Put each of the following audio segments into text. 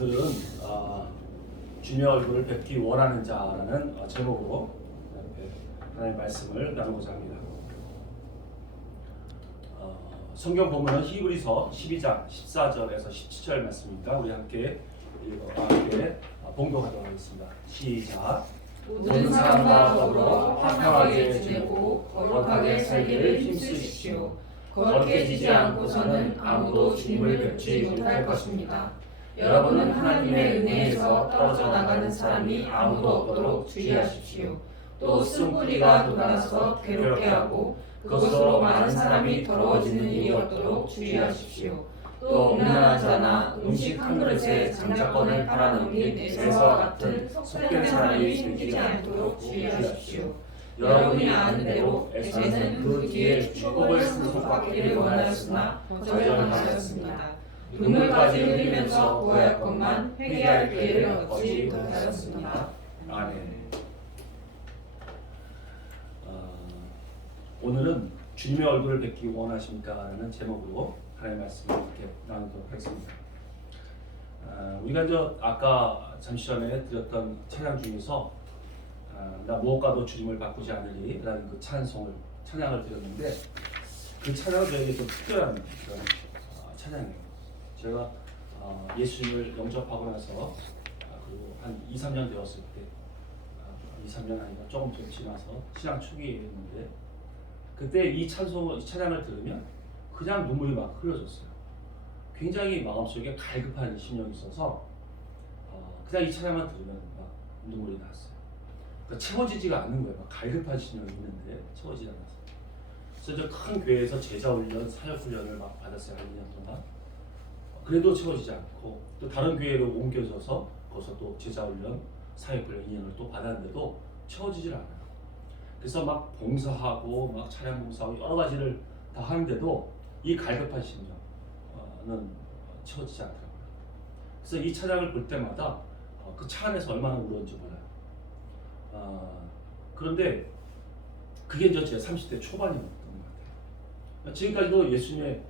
오늘은 주님의 얼굴을 뵙기 원하는 자라는 제목으로 하나님의 말씀을 나누고자 합니다. 성경 본문은 히브리서 12장 14절에서 17절 말씀입니다. 우리 함께 봉독하도록 하겠습니다. 시작. 모든 사람과 더불어 화평하게 지내고 거룩하게 살기를 힘쓰십시오. 거룩해지지 않고서는 아무도 주님을 뵙지 못할 것입니다. 여러분은 하나님의 은혜에서 떨어져 나가는 사람이 아무도 없도록 주의하십시오. 또 쓴뿌리가 돋아서 괴롭게 하고 그것으로 많은 사람이 더러워지는 일이 없도록 주의하십시오. 또 음란한 자나 음식 한 그릇에 장자권을 팔아넘긴 에서와 같은 속된 사람이 생기지 않도록 주의하십시오. 여러분이 아는 대로 에서는 그 뒤에 축복을 상속받기를 원하였으나 거절하였습니다. 눈물까지 흘리면서 구하였건만 회개할 기회를 얻지 못하였습니다. 아멘. 오늘은 주님의 얼굴을 뵙기 원하십니까? 라는 제목으로 하나님의 말씀을 이렇게 나누도록 하겠습니다. 우리가 아까 잠시 전에 드렸던 찬양 중에서 나 무엇과도 주님을 바꾸지 않으리 라는 그 찬양을 드렸는데, 그 찬양은 저에게 좀 특별한 그런 찬양이에요. 제가 예수님을 영접하고 나서 그리고 한 2-3년 되었을 때, 2-3년 아니라 조금 좀 지나서 신앙 초기였는데, 그때 이 찬양을 들으면 그냥 눈물이 막 흘러졌어요. 굉장히 마음속에 갈급한 심령이 있어서 그냥 이 찬양만 들으면 막 눈물이 났어요. 그러니까 채워지지가 않는 거예요. 막 갈급한 심령이 있는데 채워지지 않았어요. 그래서 저 큰 교회에서 제자훈련, 사역훈련을 막 받았어요. 한 2년 동안. 그래도 채워지지 않고, 또 다른 교회로 옮겨져서 거기서 또 제자훈련, 사역훈련 2년을 또 받았는데도 채워지질 않아요. 그래서 막 봉사하고 막 찬양 봉사하고 여러 가지를 다 하는데도 이 갈급한 심령은 채워지지 않더라고요. 그래서 이 찬양을 볼 때마다 그 차 안에서 얼마나 울었는지 몰라요. 그런데 그게 이제 제 30대 초반이었던 것 같아요. 지금까지도 예수님의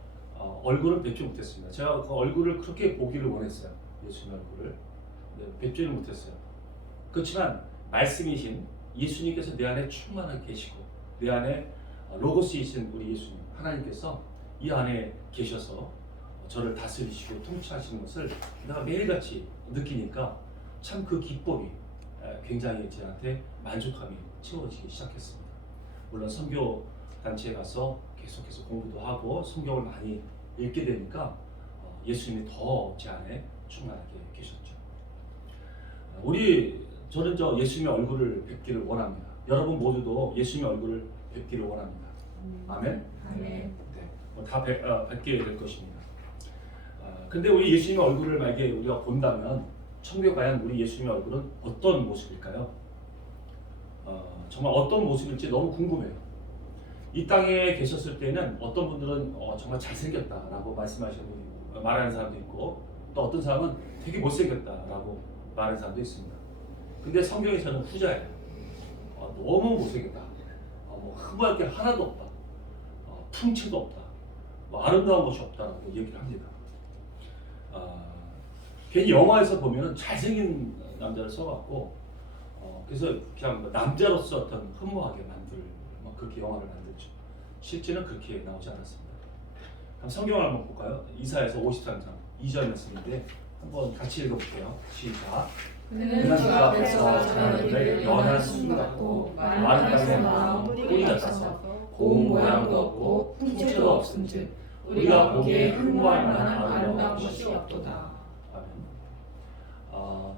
얼굴을 뵙지 못했습니다. 제가 그 얼굴을 그렇게 보기를 원했어요. 예수님의 얼굴을. 뵙지는 못했어요. 그렇지만 말씀이신 예수님께서 내 안에 충만하게 계시고, 내 안에 로고스이신 우리 예수님 하나님께서 이 안에 계셔서 저를 다스리시고 통치하시는 것을 내가 매일같이 느끼니까 참 그 기쁨이 굉장히 저한테 만족감이 채워지기 시작했습니다. 물론 선교 단체에 가서 계속해서 공부도 하고 성경을 많이 읽게 되니까 예수님이 더 제 안에 충만하게 계셨죠. 저는 예수님의 얼굴을 뵙기를 원합니다. 여러분 모두도 예수님의 얼굴을 뵙기를 원합니다. 아멘? 아멘. 네, 다 뵙게 될 것입니다. 근데 우리 예수님의 얼굴을 만약에 우리가 본다면 천국에 과연 우리 예수님의 얼굴은 어떤 모습일까요? 정말 어떤 모습일지 너무 궁금해요. 이 땅에 계셨을 때는 어떤 분들은 정말 잘생겼다라고 말하는 사람도 있고, 또 어떤 사람은 되게 못생겼다라고 말하는 사람도 있습니다. 근데 성경에서는 후자예요. 너무 못생겼다. 흠할 게 하나도 없다. 풍채도 없다. 아름다운 것이 없다라고 얘기를 합니다. 괜히 영화에서 보면은 잘생긴 남자를 써갖고, 그래서 그냥 남자로서 어떤 흠모하게 그렇게 영화를 만들죠. 실제는 그렇게 나오지 않았습니다. 그럼 성경을 한번 볼까요? 이사야서 53장 2절 말씀인데 한번 같이 읽어볼게요. 시작. 그는 주 앞에서 자라기를 연한 순 같고 마른 땅에 나와 뿌리 같아서 고운 모양도 없고 풍채도 없은즉 우리가 보기에 흠모할 만한 아름다운 것이 없도다. 아멘.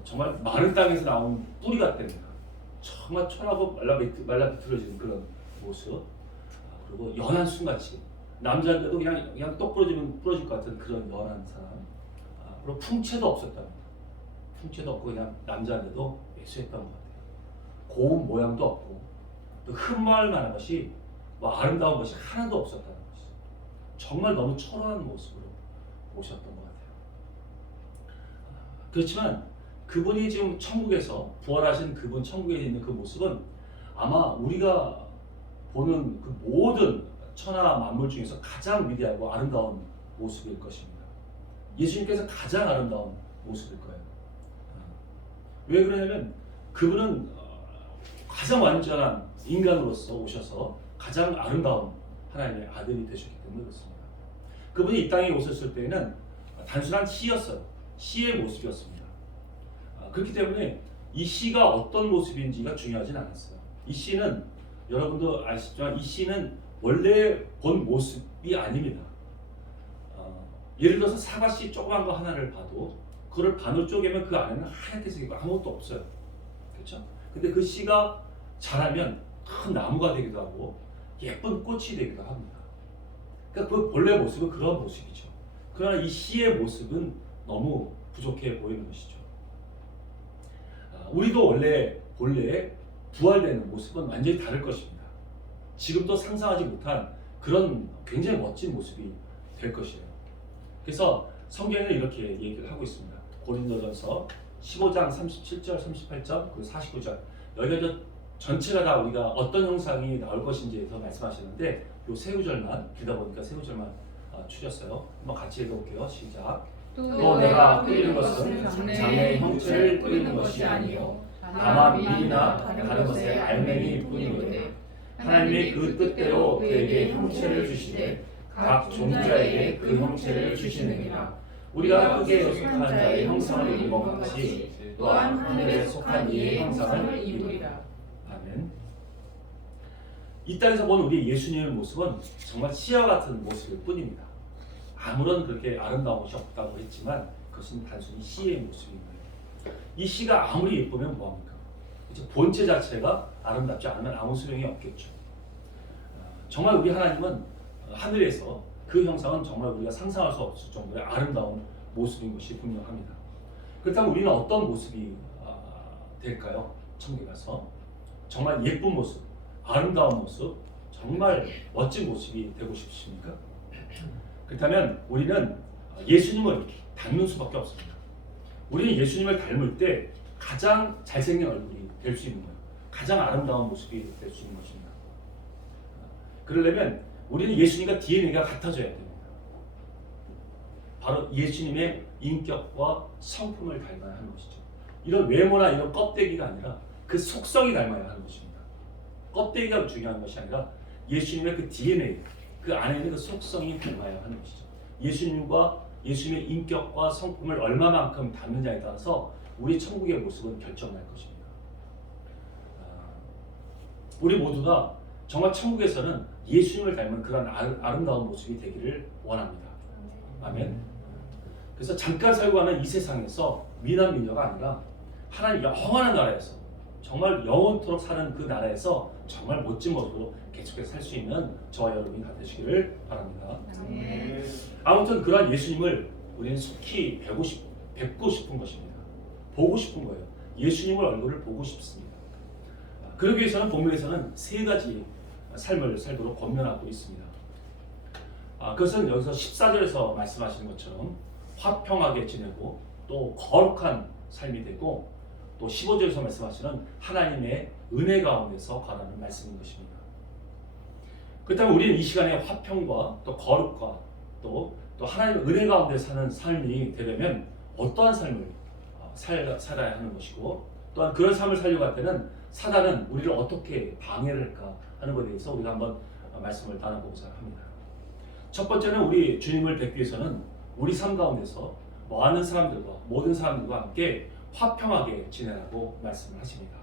정말 마른 땅에서 나온 뿌리 같답니다. 정말 천하고 말라 비틀어지는 그런 모습. 그리고 연한 순같이 남자인데도 그냥 똑 부러질 것 같은 그런 연한 사람. 그리고 풍채도 없었답니다. 풍채도 없고 그냥 남자인데도 매수했던 것 같아요. 고운 모양도 없고 또 흠모할 만한 것이 아름다운 것이 하나도 없었다는 것이죠. 정말 너무 초라한 모습으로 오셨던 것 같아요. 그렇지만 그분이 지금 천국에서 부활하신 그분 천국에 있는 그 모습은 아마 우리가 보는 그 모든 천하 만물 중에서 가장 위대하고 아름다운 모습일 것입니다. 예수님께서 가장 아름다운 모습일 거예요. 왜 그러냐면 그분은 가장 완전한 인간으로서 오셔서 가장 아름다운 하나님의 아들이 되셨기 때문에 그렇습니다. 그분이 이 땅에 오셨을 때에는 단순한 시였어요. 시의 모습이었습니다. 그렇기 때문에 이 시가 어떤 모습인지가 중요하진 않았어요. 이 시는 여러분도 아시지만 이 시는 원래 본 모습이 아닙니다. 예를 들어서 사과씨 조그만 거 하나를 봐도 그걸 반으로 쪼개면 그 안에는 하얗게 생기고 아무것도 없어요. 그렇죠? 근데 그 씨가 자라면 큰 나무가 되기도 하고 예쁜 꽃이 되기도 합니다. 그러니까 그 본래 모습은 그런 모습이죠. 그러나 이 씨의 모습은 너무 부족해 보이는 것이죠. 우리도 본래 부활되는 모습은 완전히 다를 것입니다. 지금도 상상하지 못한 그런 굉장히 멋진 모습이 될 것이에요. 그래서 성경에는 이렇게 얘기를 하고 있습니다. 고린도전서 15장 37절, 38절, 그리고 49절. 여기가 전체가 다 우리가 어떤 형상이 나올 것인지에서 말씀하시는데 요 세 구절만 길다 보니까 세 구절만 추렸어요. 한번 같이 읽어볼게요. 시작. 또 내가 뿌리는 것은 장래의 형체를 뿌리는 것이 아니요 다만 밀이나 다른 것의 알맹이 뿐이거든. 하나님이 그 뜻대로 그에게 형체를 주시되 각 종자에게 그 형체를 주시느니라. 우리가 흙에 속한 자의 형상을 입은 것 같이 또한 하늘에 속한 이의 형상을 입으리라. 아멘. 이 땅에서 본 우리 예수님의 모습은 정말 시와 같은 모습일 뿐입니다. 아무런 그렇게 아름다운 것이 없다고 했지만 그것은 단순히 시의 모습인 거예요. 이 시가 아무리 예쁘면 뭐합니까? 그렇죠? 본체 자체가 아름답지 않으면 아무 소용이 없겠죠. 정말 우리 하나님은 하늘에서 그 형상은 정말 우리가 상상할 수 없을 정도의 아름다운 모습인 것이 분명합니다. 그렇다면 우리는 어떤 모습이 될까요? 천국에 가서 정말 예쁜 모습, 아름다운 모습, 정말 멋진 모습이 되고 싶으십니까? 그렇다면 우리는 예수님을 닮는 수밖에 없습니다. 우리는 예수님을 닮을 때 가장 잘생긴 얼굴이 될 수 있는 거예요. 가장 아름다운 모습이 될 수 있는 것입니다. 그러려면 우리는 예수님과 DNA가 같아져야 됩니다. 바로 예수님의 인격과 성품을 닮아야 하는 것이죠. 이런 외모나 이런 껍데기가 아니라 그 속성이 닮아야 하는 것입니다. 껍데기가 중요한 것이 아니라 예수님의 그 DNA, 그 안에 있는 그 속성이 닮아야 하는 것이죠. 예수님과 예수님의 인격과 성품을 얼마만큼 닮느냐에 따라서 우리 천국의 모습은 결정날 것입니다. 우리 모두가 정말 천국에서는 예수님을 닮은 그런 아름다운 모습이 되기를 원합니다. 아멘. 그래서 잠깐 살고 가는 이 세상에서 미남 미녀가 아니라 하나님 영원한 나라에서 정말 영원토록 사는 그 나라에서 정말 멋진 모습으로 계속해서 살 수 있는 저와 여러분이 다 되시기를 바랍니다. 아무튼 그러한 예수님을 우리는 속히 뵙고 싶은 것입니다. 보고 싶은 거예요. 예수님을 얼굴을 보고 싶습니다. 그러기 위해서는 본문에서는 세 가지 삶을 살도록 권면하고 있습니다. 그것은 여기서 14절에서 말씀하시는 것처럼 화평하게 지내고 또 거룩한 삶이 되고 또 15절에서 말씀하시는 하나님의 은혜 가운데서 가라는 말씀인 것입니다. 그렇다면 우리는 이 시간에 화평과 또 거룩과 또 하나님의 은혜 가운데 사는 삶이 되려면 어떠한 삶을 살아야 하는 것이고 또한 그런 삶을 살려고 할 때는 사단은 우리를 어떻게 방해를 할까 하는 것에 대해서 우리가 한번 말씀을 나눠보고자 합니다. 첫 번째는 우리 주님을 뵙기 위해서는 우리 삶 가운데서 많은 사람들과 모든 사람들과 함께 화평하게 지내라고 말씀을 하십니다.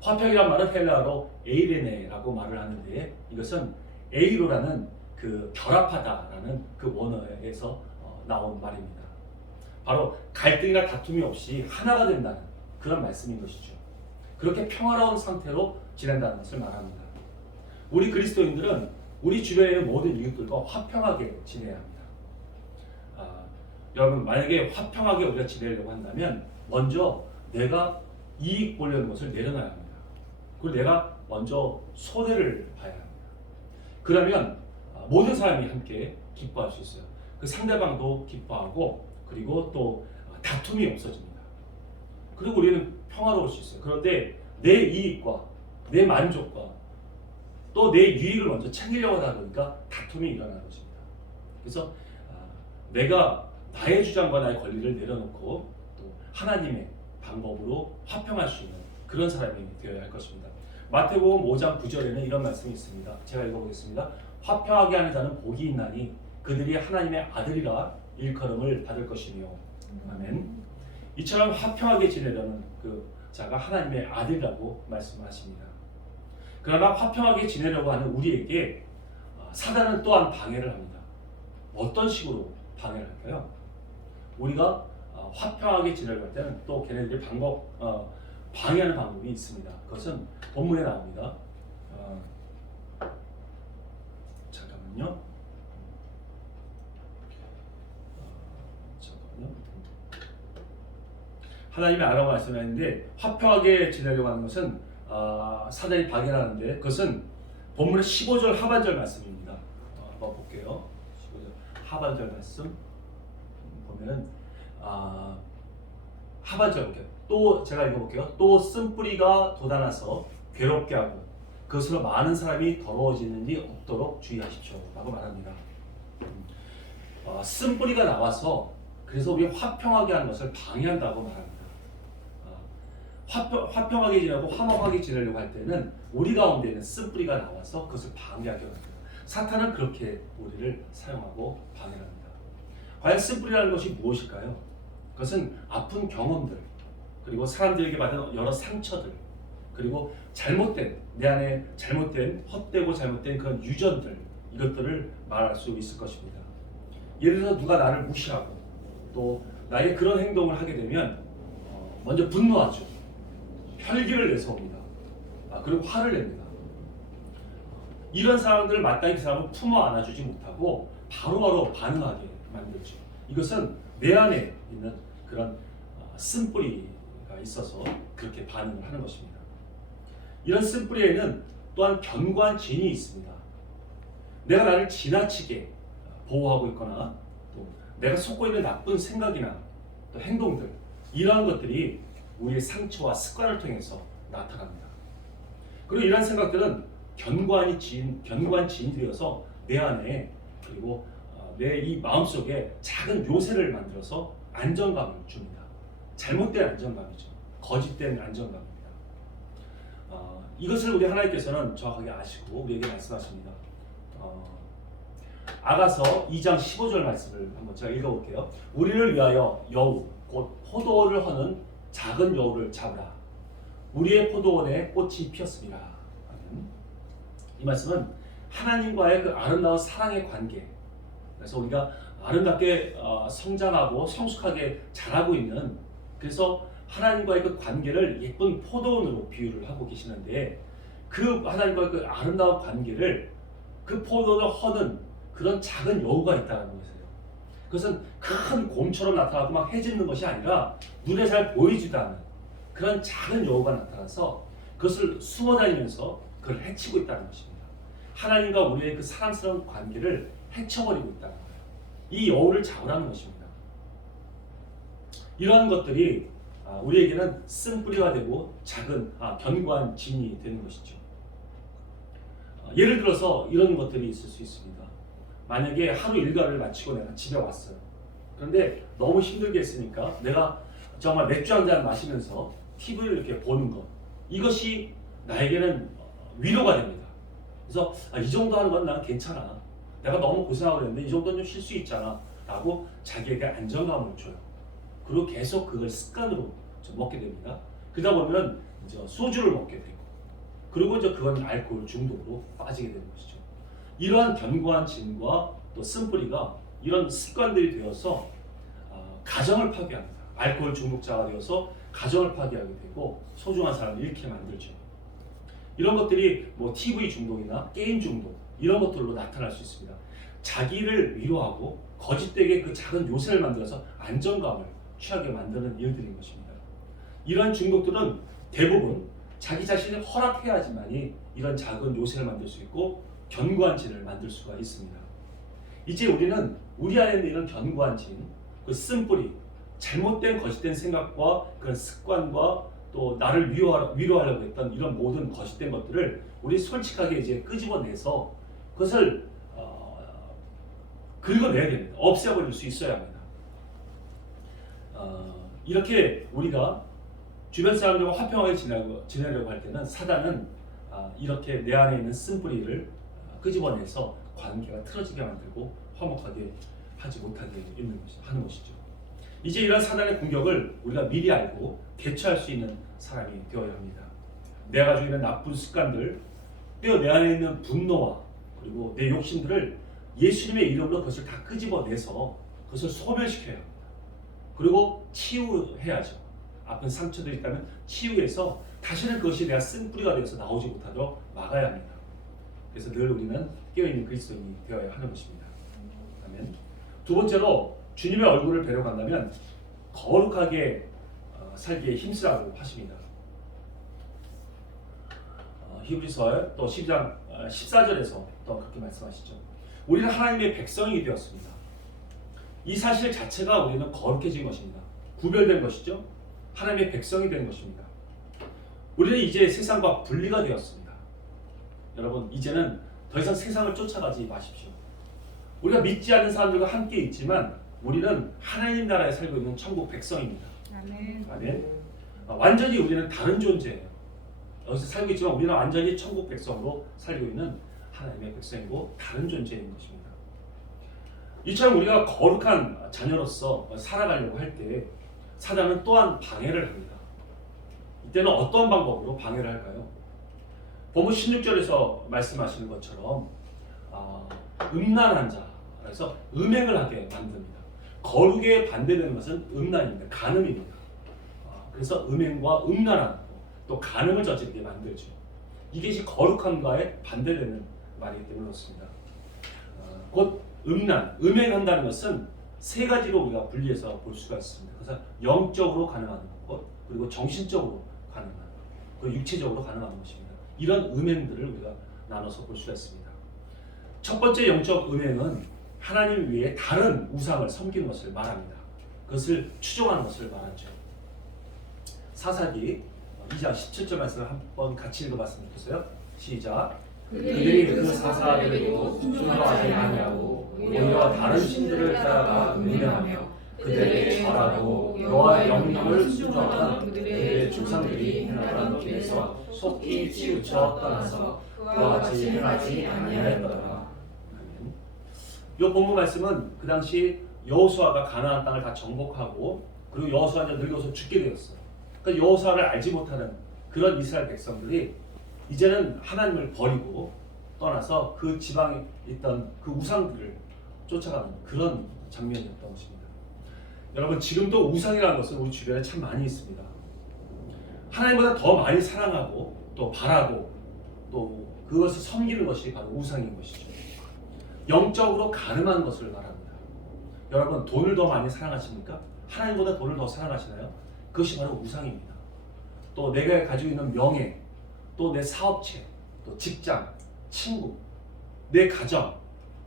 화평이란 말은 헬라어로 에이레네라고 말을 하는데 이것은 에이로라는 그 결합하다라는 그 원어에서 나온 말입니다. 바로 갈등이나 다툼이 없이 하나가 된다는 그런 말씀인 것이죠. 그렇게 평화로운 상태로 지낸다는 것을 말합니다. 우리 그리스도인들은 우리 주변의 모든 이웃들과 화평하게 지내야 합니다. 여러분 만약에 화평하게 우리가 지내려고 한다면 먼저 내가 이익 보려는 것을 내려놔야 합니다. 그리고 내가 먼저 손해를 봐야 합니다. 그러면 모든 사람이 함께 기뻐할 수 있어요. 그 상대방도 기뻐하고 그리고 또 다툼이 없어집니다. 그리고 우리는 평화로울 수 있어요. 그런데 내 이익과 내 만족과 또 내 유익을 먼저 챙기려고 하다 보니까 다툼이 일어나는 것입니다. 그래서 내가 나의 주장과 나의 권리를 내려놓고 또 하나님의 방법으로 화평할 수 있는 그런 사람이 되어야 할 것입니다. 마태복음 5장 9절에는 이런 말씀이 있습니다. 제가 읽어보겠습니다. 화평하게 하는 자는 복이 있나니 그들이 하나님의 아들이라 일컬음을 받을 것이며. 아멘. 이처럼 화평하게 지내려는 그 자가 하나님의 아들이라고 말씀하십니다. 그러나 화평하게 지내려고 하는 우리에게 사단은 또한 방해를 합니다. 어떤 식으로 방해를 할까요? 우리가 화평하게 지내려고 할 때는 또 걔네들이 방해하는 방법이 있습니다. 그것은 본문에 나옵니다. 잠깐만요. 하나님의 아라고 말씀하는데 화평하게 지내려고 하는 것은 사단이 방해하는데 그것은 본문의 15절 하반절 말씀입니다. 한번 볼게요. 15절 하반절 말씀 보면은 하반절 볼게요. 또 제가 읽어볼게요. 또 쓴뿌리가 돋아나서 괴롭게 하고 그것으로 많은 사람이 더러워지는 일이 없도록 주의하십시오 라고 말합니다. 쓴뿌리가 나와서 그래서 우리 화평하게 하는 것을 방해한다고 말합니다. 화평하게 지내고 화목하게 지내려고 할 때는 우리 가운데 있는 쓴뿌리가 나와서 그것을 방해하게 합니다. 사탄은 그렇게 우리를 사용하고 방해합니다. 과연 쓴뿌리라는 것이 무엇일까요? 그것은 아픈 경험들, 그리고 사람들에게 받은 여러 상처들, 그리고 내 안에 잘못된, 헛되고 잘못된 그런 유전들, 이것들을 말할 수 있을 것입니다. 예를 들어서 누가 나를 무시하고 또 나에게 그런 행동을 하게 되면 먼저 분노하죠. 혈기를 내세웁니다. 그리고 화를 냅니다. 이런 사람들을 마땅히 그 사람을 품어 안아주지 못하고 바로바로 반응하게 만들죠. 이것은 내 안에 있는 그런 쓴뿌리가 있어서 그렇게 반응을 하는 것입니다. 이런 쓴뿌리에는 또한 견고한 진이 있습니다. 내가 나를 지나치게 보호하고 있거나 또 내가 속고 있는 나쁜 생각이나 또 행동들, 이러한 것들이 우리의 상처와 습관을 통해서 나타납니다. 그리고 이러한 생각들은 견고한 지인이 되어서 내 안에 그리고 내 이 마음속에 작은 요새를 만들어서 안정감을 줍니다. 잘못된 안정감이죠. 거짓된 안정감입니다. 이것을 우리 하나님께서는 정확하게 아시고 우리에게 말씀하십니다. 아가서 2장 15절 말씀을 한번 제가 읽어볼게요. 우리를 위하여 여우 곧 포도를 허는 작은 여우를 잡으라. 우리의 포도원에 꽃이 피었습니다. 이 말씀은 하나님과의 그 아름다운 사랑의 관계, 그래서 우리가 아름답게 성장하고 성숙하게 자라고 있는, 그래서 하나님과의 그 관계를 예쁜 포도원으로 비유를 하고 계시는데, 그 하나님과의 그 아름다운 관계를 그 포도원을 허는 그런 작은 여우가 있다는 것이에요. 그것은 큰 곰처럼 나타나고 막 해집는 것이 아니라 눈에 잘 보이지도 않는 그런 작은 여우가 나타나서 그것을 숨어 다니면서 그걸 해치고 있다는 것입니다. 하나님과 우리의 그 사랑스러운 관계를 해쳐버리고 있다는 거예요. 이 여우를 잡으라는 것입니다. 이러한 것들이 우리에게는 쓴뿌리가 되고 작은 견고한 진이 되는 것이죠. 예를 들어서 이런 것들이 있을 수 있습니다. 만약에 하루 일과를 마치고 내가 집에 왔어요. 그런데 너무 힘들게 했으니까 내가 정말 맥주 한 잔 마시면서 TV를 이렇게 보는 것, 이것이 나에게는 위로가 됩니다. 그래서 이 정도 하는 건 난 괜찮아. 내가 너무 고생하고 그랬는데 이 정도는 좀 쉴 수 있잖아 라고 자기에게 안정감을 줘요. 그리고 계속 그걸 습관으로 먹게 됩니다. 그러다 보면 이제 소주를 먹게 되고, 그리고 이제 그건 알코올 중독으로 빠지게 되는 것이죠. 이러한 견고한 진과 또 쓴뿌리가 이런 습관들이 되어서 가정을 파괴합니다. 알코올 중독자가 되어서 가정을 파괴하게 되고 소중한 사람을 잃게 만들죠. 이런 것들이 뭐 TV 중독이나 게임 중독, 이런 것들로 나타날 수 있습니다. 자기를 위로하고 거짓되게 그 작은 요새를 만들어서 안정감을 취하게 만드는 일들인 것입니다. 이런 중독들은 대부분 자기 자신이 허락해야지만이 이런 작은 요새를 만들 수 있고 견고한 진을 만들 수가 있습니다. 이제 우리는 우리 안에 있는 이런 견고한 진, 그 쓴뿌리, 잘못된 거짓된 생각과 그런 습관과 또 나를 위로하려고 했던 이런 모든 거짓된 것들을 우리 솔직하게 이제 끄집어내서 그것을 긁어내야 됩니다. 없애버릴 수 있어야 합니다. 이렇게 우리가 주변 사람들과 화평하게 지내려고 할 때는 사단은 이렇게 내 안에 있는 쓴뿌리를 끄집어내서 관계가 틀어지게 만들고 화목하게 하지 못하게 하는 것이죠. 이제 이런 사단의 공격을 우리가 미리 알고 대처할 수 있는 사람이 되어야 합니다. 내가 가지고 있는 나쁜 습관들, 또 내 안에 있는 분노와 그리고 내 욕심들을 예수님의 이름으로 그것을 다 끄집어내서 그것을 소멸시켜야 합니다. 그리고 치유해야죠. 아픈 상처들이 있다면 치유해서 다시는 그것이 내가 쓴뿌리가 되어서 나오지 못하도록 막아야 합니다. 그래서 늘 우리는 깨어있는 그리스도인이 되어야 하는 것입니다. 아멘. 두 번째로 주님의 얼굴을 뵈러 간다면 거룩하게 살기에 힘쓰라고 하십니다. 히브리서 또 12장 14절에서 또 그렇게 말씀하시죠. 우리는 하나님의 백성이 되었습니다. 이 사실 자체가 우리는 거룩해진 것입니다. 구별된 것이죠. 하나님의 백성이 된 것입니다. 우리는 이제 세상과 분리가 되었습니다. 여러분, 이제는 더 이상 세상을 쫓아가지 마십시오. 우리가 믿지 않는 사람들과 함께 있지만 우리는 하나님 나라에 살고 있는 천국 백성입니다. 아멘. 아멘. 완전히 우리는 다른 존재예요. 여기서 살고 있지만 우리는 완전히 천국 백성으로 살고 있는 하나님의 백성이고 다른 존재인 것입니다. 이처럼 우리가 거룩한 자녀로서 살아가려고 할 때 사단은 또한 방해를 합니다. 이때는 어떤 방법으로 방해를 할까요? 본문 16절에서 말씀하시는 것처럼 음란한 자, 그래서 음행을 하게 만듭니다. 거룩에 반대되는 것은 음란입니다. 간음입니다. 그래서 음행과 음란한 또 간음을 저지르게 만들죠. 이것이 거룩함과의 반대되는 말이기 때문에 그렇습니다. 곧 음행한다는 것은 세 가지로 우리가 분리해서 볼 수가 있습니다. 그래서 영적으로 가능한 것, 그리고 정신적으로 가능한 것, 그리고 육체적으로 가능한 것입니다. 이런 음행들을 우리가 나눠서 볼 수가 있습니다. 첫 번째 영적 음행은 하나님 외에 다른 우상을 섬기는 것을 말합니다. 그것을 추종하는 것을 말하죠. 사사기 2장 17절 말씀을 한번 같이 읽어봤으면 좋겠어요. 시작. 그들이 그 사사들에게도 순종하지 아니하고 오히려 다른 신들을 따라가 음행하며 그들에게 절하고 여호와의 명령을 순종하던 그들의 조상들이 행하던 길에서 속히 치우쳐 떠나서 그와 같이 행하지 아니하였더라. 이 본문 말씀은 그 당시 여호수아가 가나안 땅을 다 정복하고 그리고 여호수아가 늙어서 죽게 되었어요. 그러니까 여호수아를 알지 못하는 그런 이스라엘 백성들이 이제는 하나님을 버리고 떠나서 그 지방에 있던 그 우상들을 쫓아가는 그런 장면이었던 것입니다. 여러분, 지금도 우상이라는 것은 우리 주변에 참 많이 있습니다. 하나님보다 더 많이 사랑하고 또 바라고 또 그것을 섬기는 것이 바로 우상인 것이죠. 영적으로 가늠한 것을 말합니다. 여러분, 돈을 더 많이 사랑하십니까? 하나님보다 돈을 더 사랑하시나요? 그것이 바로 우상입니다. 또 내가 가지고 있는 명예, 또 내 사업체, 또 직장, 친구, 내 가정,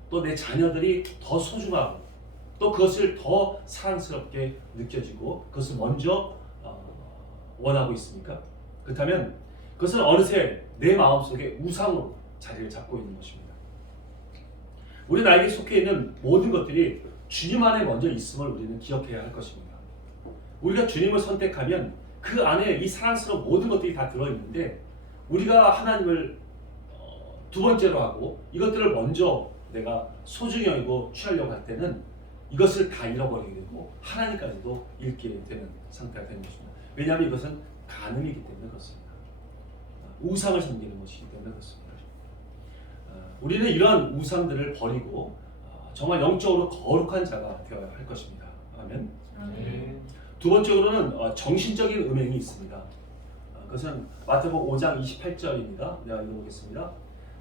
또 내 자녀들이 더 소중하고 또 그것을 더 사랑스럽게 느껴지고 그것을 먼저 원하고 있습니까? 그렇다면 그것은 어느새 내 마음속에 우상으로 자리를 잡고 있는 것입니다. 우리 나에게 속해 있는 모든 것들이 주님 안에 먼저 있음을 우리는 기억해야 할 것입니다. 우리가 주님을 선택하면 그 안에 이 사랑스러운 모든 것들이 다 들어있는데 우리가 하나님을 두 번째로 하고 이것들을 먼저 내가 소중히 여기고 취하려고 할 때는 이것을 다 잃어버리게 되고 하나님까지도 잃게 되는 상태가 되는 것입니다. 왜냐하면 이것은 간음이기 때문에 그렇습니다. 우상을 섬기는 것이기 때문에 그렇습니다. 우리는 이러한 우상들을 버리고 정말 영적으로 거룩한 자가 되어야 할 것입니다. 아멘. 두 번째로는 정신적인 음행이 있습니다. 그것은 마태복음 5장 28절입니다. 내가 읽어보겠습니다.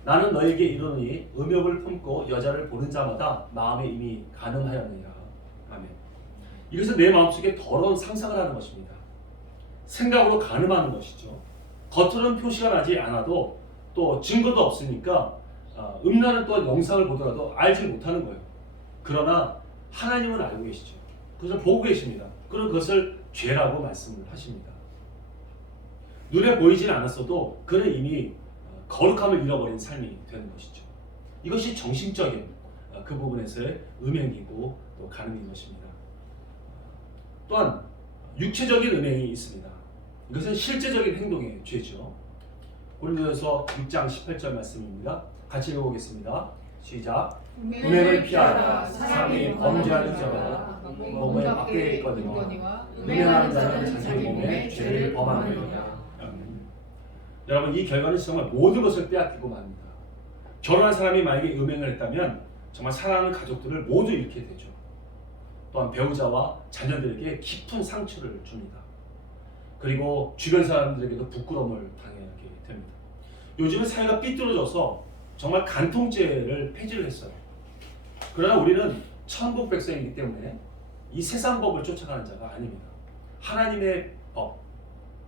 나는 너에게 이르노니 음욕을 품고 여자를 보는 자마다 마음에 이미 간음하였느니라. 아멘. 이것은 내 마음속에 더러운 상상을 하는 것입니다. 생각으로 간음하는 것이죠. 겉으로는 표시가 나지 않아도 또 증거도 없으니까 음란한 또한 영상을 보더라도 알지 못하는 거예요. 그러나 하나님은 알고 계시죠. 그것을 보고 계십니다. 그럼 그것을 죄라고 말씀을 하십니다. 눈에 보이진 않았어도 그는 이미 거룩함을 잃어버린 삶이 되는 것이죠. 이것이 정신적인 그 부분에서의 음행이고 또 간음인 것입니다. 또한 육체적인 음행이 있습니다. 이것은 실제적인 행동의 죄죠. 고린도전서 6장 18절 말씀입니다. 같이 읽어보겠습니다. 시작. 음행을 피하라. 사람이 범죄하는 자마다 몸을 밖에 있거니와 음행하는 자는 자기 몸에 죄를 범하느니라. 여러분, 이 결과는 정말 모든 것을 빼앗기고 맙니다. 결혼한 사람이 만약에 음행을 했다면 정말 사랑하는 가족들을 모두 잃게 되죠. 또한 배우자와 자녀들에게 깊은 상처를 줍니다. 그리고 주변 사람들에게도 부끄러움을 당하게 됩니다. 요즘은 사회가 삐뚤어져서 정말 간통죄를 폐지를 했어요. 그러나 우리는 천국 백성이기 때문에 이 세상 법을 쫓아가는 자가 아닙니다. 하나님의 법,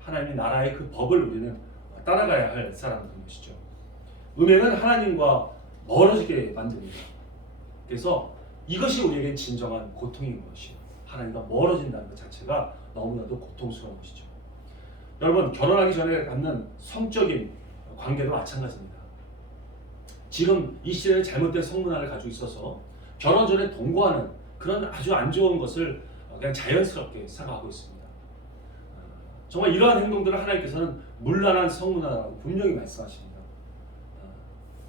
하나님의 나라의 그 법을 우리는 따라가야 할 사람들인 것이죠. 음행은 하나님과 멀어지게 만듭니다. 그래서 이것이 우리에게 진정한 고통인 것이에요. 하나님과 멀어진다는 것 자체가 너무나도 고통스러운 것이죠. 여러분, 결혼하기 전에 갖는 성적인 관계도 마찬가지입니다. 지금 이 시대에 잘못된 성문화를 가지고 있어서 결혼 전에 동거하는 그런 아주 안 좋은 것을 그냥 자연스럽게 생각하고 있습니다. 정말 이러한 행동들을 하나님께서는 문란한 성문화라고 분명히 말씀하십니다.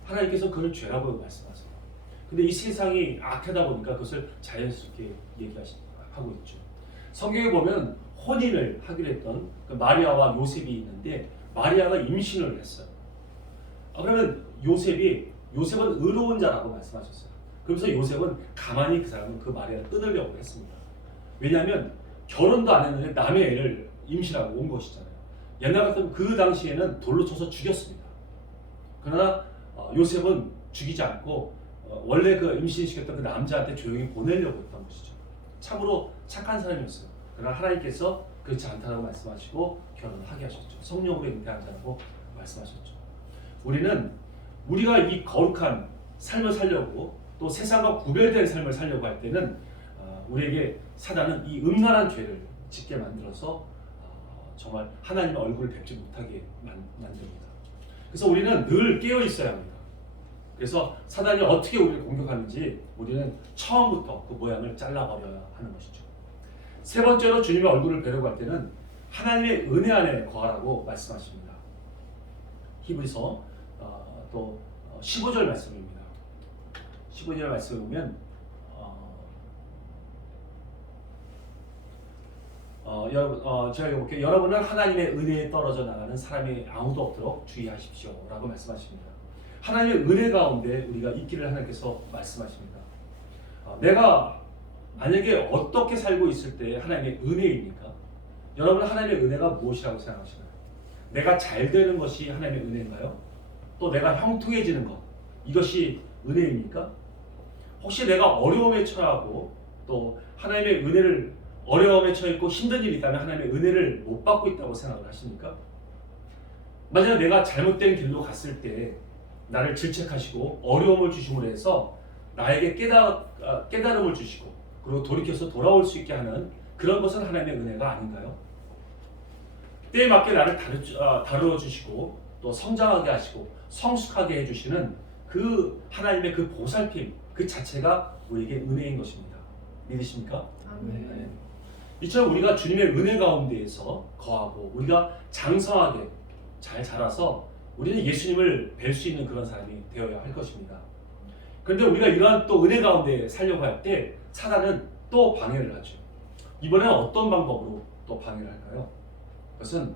하나님께서 그걸 죄라고 말씀하세요. 근데 이 세상이 악하다 보니까 그것을 자연스럽게 하고 있죠. 성경에 보면 혼인을 하기로 했던 그 마리아와 요셉이 있는데 마리아가 임신을 했어요. 그러면 요셉은 의로운 자라고 말씀하셨어요. 그러면서 요셉은 가만히 그 사람은 그 마리아를 끊으려고 했습니다. 왜냐하면 결혼도 안 했는데 남의 애를 임신하고 온 것이잖아요. 옛날 같으면 그 당시에는 돌로 쳐서 죽였습니다. 그러나 요셉은 죽이지 않고 원래 그 임신시켰던 그 남자한테 조용히 보내려고 했던 것이죠. 참으로 착한 사람이었어요. 그러나 하나님께서 그렇지 않다고 말씀하시고 결혼을 하게 하셨죠. 성령으로 잉태한 자라고 말씀하셨죠. 우리가 이 거룩한 삶을 살려고 또 세상과 구별된 삶을 살려고 할 때는 우리에게 사단은 이 음란한 죄를 짓게 만들어서 정말 하나님의 얼굴을 뵙지 못하게 만듭니다. 그래서 우리는 늘 깨어 있어야 합니다. 그래서 사단이 어떻게 우리를 공격하는지 우리는 처음부터 그 모양을 잘라버려야 하는 것이죠. 세 번째로 주님의 얼굴을 뵈려고 할 때는 하나님의 은혜 안에 거하라고 말씀하십니다. 히브리서 또 15절 말씀입니다. 15절 말씀을 보면 제가 읽어볼게요. 여러분은 하나님의 은혜에 떨어져 나가는 사람이 아무도 없도록 주의하십시오 라고 말씀하십니다. 하나님의 은혜 가운데 우리가 있기를 하나님께서 말씀하십니다. 내가 만약에 어떻게 살고 있을 때 하나님의 은혜입니까? 여러분, 하나님의 은혜가 무엇이라고 생각하시나요? 내가 잘 되는 것이 하나님의 은혜인가요? 또 내가 형통해지는 것, 이것이 은혜입니까? 혹시 내가 어려움에 처하고 또 하나님의 은혜를 어려움에 처했고 힘든 일이 있다면 하나님의 은혜를 못 받고 있다고 생각을 하십니까? 만약 내가 잘못된 길로 갔을 때 나를 질책하시고 어려움을 주심으로 해서 나에게 깨달음을 주시고 그리고 돌이켜서 돌아올 수 있게 하는 그런 것은 하나님의 은혜가 아닌가요? 때에 맞게 나를 다루어 주시고 또 성장하게 하시고 성숙하게 해주시는 그 하나님의 그 보살핌 그 자체가 우리에게 은혜인 것입니다. 믿으십니까? 아멘. 이처럼 우리가 주님의 은혜 가운데에서 거하고 우리가 장성하게 잘 자라서 우리는 예수님을 뵐 수 있는 그런 사람이 되어야 할 것입니다. 그런데 우리가 이러한 또 은혜 가운데 살려고 할 때 사단은 또 방해를 하죠. 이번에는 어떤 방법으로 또 방해를 할까요? 그것은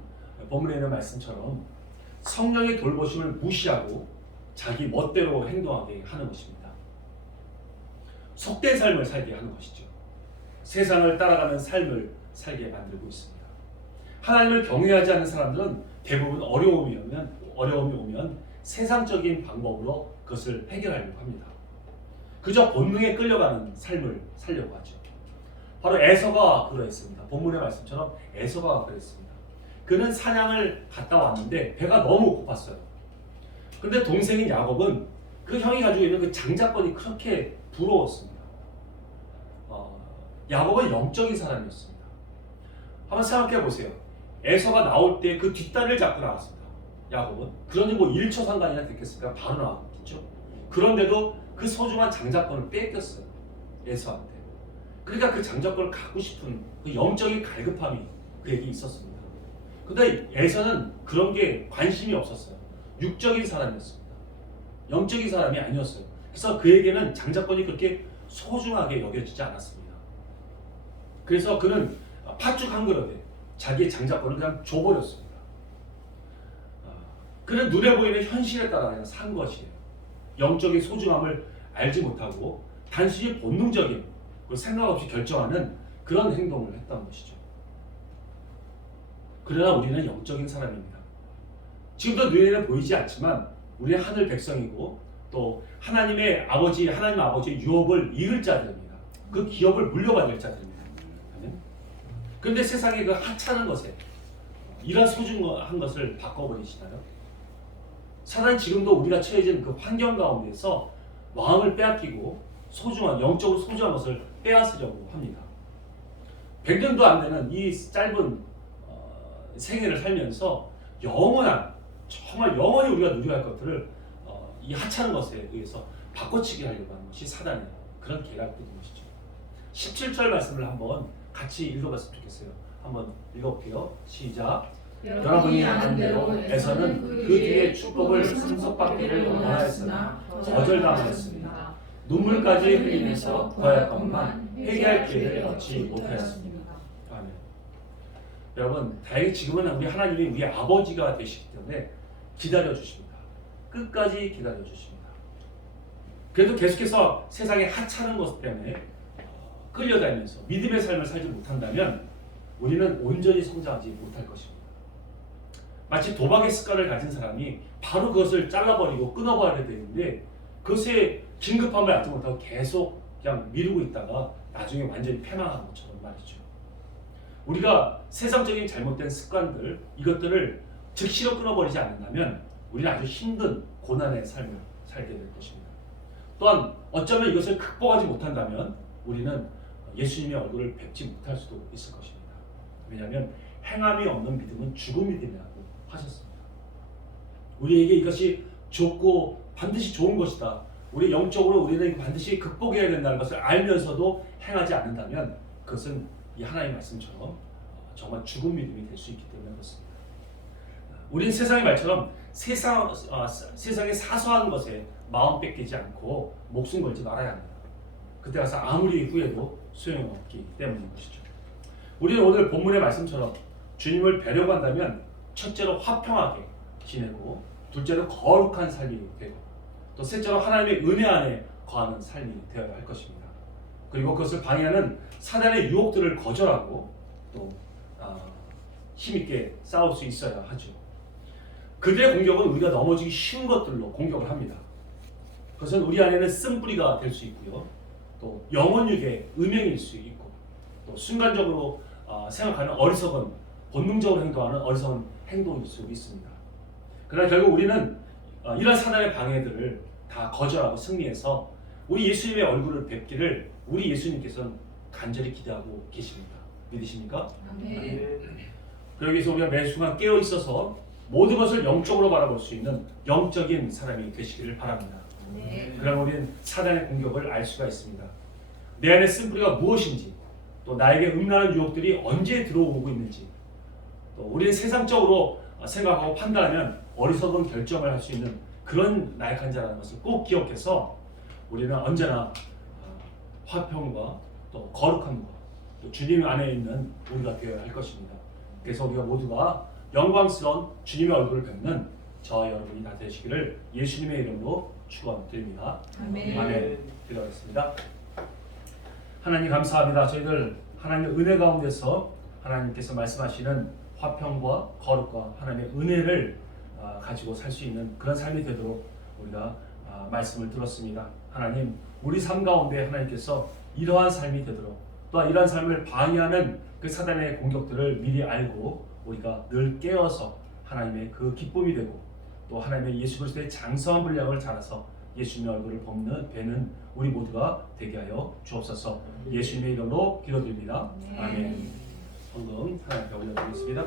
본문에 있는 말씀처럼 성령의 돌보심을 무시하고 자기 멋대로 행동하게 하는 것입니다. 속된 삶을 살게 하는 것이죠. 세상을 따라가는 삶을 살게 만들고 있습니다. 하나님을 경외하지 않는 사람들은 대부분 어려움이 오면 세상적인 방법으로 그것을 해결하려고 합니다. 그저 본능에 끌려가는 삶을 살려고 하죠. 바로 에서가 그러했습니다. 본문의 말씀처럼 에서가 그랬습니다. 그는 사냥을 갔다 왔는데 배가 너무 고팠어요. 그런데 동생인 야곱은 그 형이 가지고 있는 그 장자권이 그렇게 부러웠습니다. 야곱은 영적인 사람이었습니다. 한번 생각해 보세요. 에서가 나올 때 그 뒷다리를 잡고 나왔습니다. 야곱은. 그러니 뭐 1초 상관이나 됐겠습니까? 바로 나왔겠죠. 그런데도 그 소중한 장자권을 뺏겼어요. 에서한테. 그러니까 그 장자권을 갖고 싶은 그 영적인 갈급함이 그에게 있었습니다. 근데 에서는 그런 게 관심이 없었어요. 육적인 사람이었습니다. 영적인 사람이 아니었어요. 그래서 그에게는 장자권이 그렇게 소중하게 여겨지지 않았습니다. 그래서 그는 팥죽 한 그릇에 자기의 장자권을 그냥 줘버렸습니다. 그는 눈에 보이는 현실에 따라 그냥 산 것이에요. 영적인 소중함을 알지 못하고 단순히 본능적인 생각 없이 결정하는 그런 행동을 했던 것이죠. 그러나 우리는 영적인 사람입니다. 지금도 눈에는 보이지 않지만 우리는 하늘 백성이고 또 하나님 아버지의 유업을 이을 자들입니다. 그 기업을 물려받을 자들입니다. 그런데 세상의 그 하찮은 것에 이런 소중한 것을 바꿔버리시나요? 사단은 지금도 우리가 처해진 그 환경 가운데서 마음을 빼앗기고 영적으로 소중한 것을 빼앗으려고 합니다. 100년도 안 되는 이 짧은 생애를 살면서 정말 영원히 우리가 누려야 할 것들을 이 하찮은 것에 의해서 바꿔치기 하려고 하는 것이 사단의 그런 계략들인 것이죠. 17절 말씀을 한번 같이 읽어봤으면 좋겠어요. 한번 읽어볼게요. 시작. 여러분이 아는 대로 에서는 그 뒤에 축복을 상속받기를 원하였으나 거절당하였습니다. 눈물까지 흘리면서 구하였건만 회개할 기회를 얻지 못하였습니다. 아멘. 여러분, 다행히 지금은 우리 하나님이 우리 아버지가 되시기 때문에 기다려 주십니다. 끝까지 기다려 주십니다. 그래도 계속해서 세상의 하찮은 것 때문에 끌려다니면서 믿음의 삶을 살지 못한다면 우리는 온전히 성장하지 못할 것입니다. 마치 도박의 습관을 가진 사람이 바로 그것을 잘라버리고 끊어버려야 되는데 그것에 긴급함을 알지 못하고 계속 그냥 미루고 있다가 나중에 완전히 패망하는 것처럼 말이죠. 우리가 세상적인 잘못된 습관들, 이것들을 즉시로 끊어버리지 않는다면 우리는 아주 힘든 고난의 삶을 살게 될 것입니다. 또한 어쩌면 이것을 극복하지 못한다면 우리는 예수님의 얼굴을 뵙지 못할 수도 있을 것입니다. 왜냐하면 행함이 없는 믿음은 죽은 믿음이라고 하셨습니다. 우리에게 이것이 좋고 반드시 좋은 것이다. 우리 영적으로 우리는 반드시 극복해야 된다는 것을 알면서도 행하지 않는다면 그것은 이 하나님의 말씀처럼 정말 죽은 믿음이 될 수 있기 때문에 그렇습니다. 우린 세상의 말처럼 세상의 사소한 것에 마음 뺏기지 않고 목숨 걸지 말아야 합니다. 그때 가서 아무리 후회도 소용없기 때문인 것이죠. 우리는 오늘 본문의 말씀처럼 주님을 뵈려고 한다면 첫째로 화평하게 지내고 둘째로 거룩한 삶이 되고 또 셋째로 하나님의 은혜 안에 거하는 삶이 되어야 할 것입니다. 그리고 그것을 방해하는 사단의 유혹들을 거절하고 또 힘있게 싸울 수 있어야 하죠. 그들의 공격은 우리가 넘어지기 쉬운 것들로 공격을 합니다. 그것은 우리 안에는 쓴뿌리가 될 수 있고요. 또 영혼육의 음행일 수 있고 또 순간적으로 생각하는 어리석은 본능적으로 행동하는 어리석은 행동일 수 있습니다. 그러나 결국 우리는 이런 사단의 방해들을 다 거절하고 승리해서 우리 예수님의 얼굴을 뵙기를 우리 예수님께서는 간절히 기대하고 계십니다. 믿으십니까? 아멘. 그러기 위해서 우리가 매 순간 깨어 있어서 모든 것을 영적으로 바라볼 수 있는 영적인 사람이 되시기를 바랍니다. 그럼 우리는 사단의 공격을 알 수가 있습니다. 내 안에 쓴뿌리가 무엇인지 또 나에게 음란한 유혹들이 언제 들어오고 있는지 또 우리는 세상적으로 생각하고 판단하면 어리석은 결정을 할 수 있는 그런 나약한 자라는 것을 꼭 기억해서 우리는 언제나 화평과 또 거룩함과 또 주님 안에 있는 우리가 되어야 할 것입니다. 그래서 우리가 모두가 영광스러운 주님의 얼굴을 뵙는 저와 여러분이 다 되시기를 예수님의 이름으로 축원드립니다. 아멘. 아멘. 기도하겠습니다. 하나님 감사합니다. 저희들 하나님의 은혜 가운데서 하나님께서 말씀하시는 화평과 거룩과 하나님의 은혜를 가지고 살 수 있는 그런 삶이 되도록 우리가 말씀을 들었습니다. 하나님, 우리 삶 가운데 하나님께서 이러한 삶이 되도록 또한 이러한 삶을 방해하는 그 사단의 공격들을 미리 알고 우리가 늘 깨어서 하나님의 그 기쁨이 되고 또 하나님의 예수 그리스도의 장성한 분량을 자라서 예수님의 얼굴을 뵙는 우리 모두가 되게 하여 주옵소서. 예수님의 이름으로 기도드립니다. 아멘. 성금 하나님께 올려드리겠습니다.